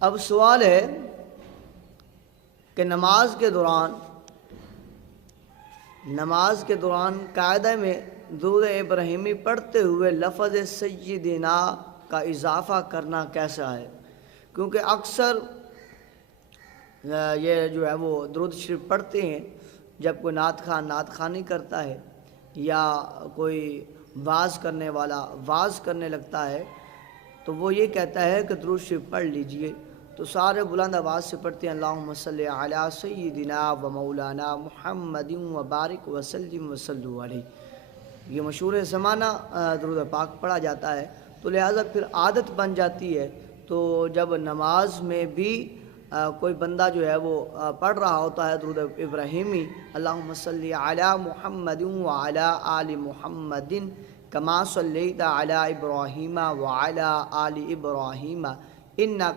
اب سوال ہے کہ نماز کے دوران قاعدہ میں درود ابراہیمی پڑھتے ہوئے لفظ سیدنا کا اضافہ کرنا کیسا ہے؟ کیونکہ اکثر یہ جو ہے وہ درود شریف پڑھتے ہیں جب کوئی نعت خوانی کرتا ہے یا کوئی واعظ کرنے والا واعظ کرنے لگتا ہے تو وہ یہ کہتا ہے کہ درود شریف پڑھ لیجئے، تو سارے بلند آواز سے پڑھتے ہیں اللہم صلی علی سیدنا و مولانا محمد و بارک وسلم وصلو علیہ۔ یہ مشہور زمانہ درود پاک پڑھا جاتا ہے، تو لہٰذا پھر عادت بن جاتی ہے۔ تو جب نماز میں بھی کوئی بندہ جو ہے وہ پڑھ رہا ہوتا ہے درود ابراہیمی اللہم صلی علی محمد و علی آل محمد کما صلیت علی ابراہیم و علی آل ابراہیم انک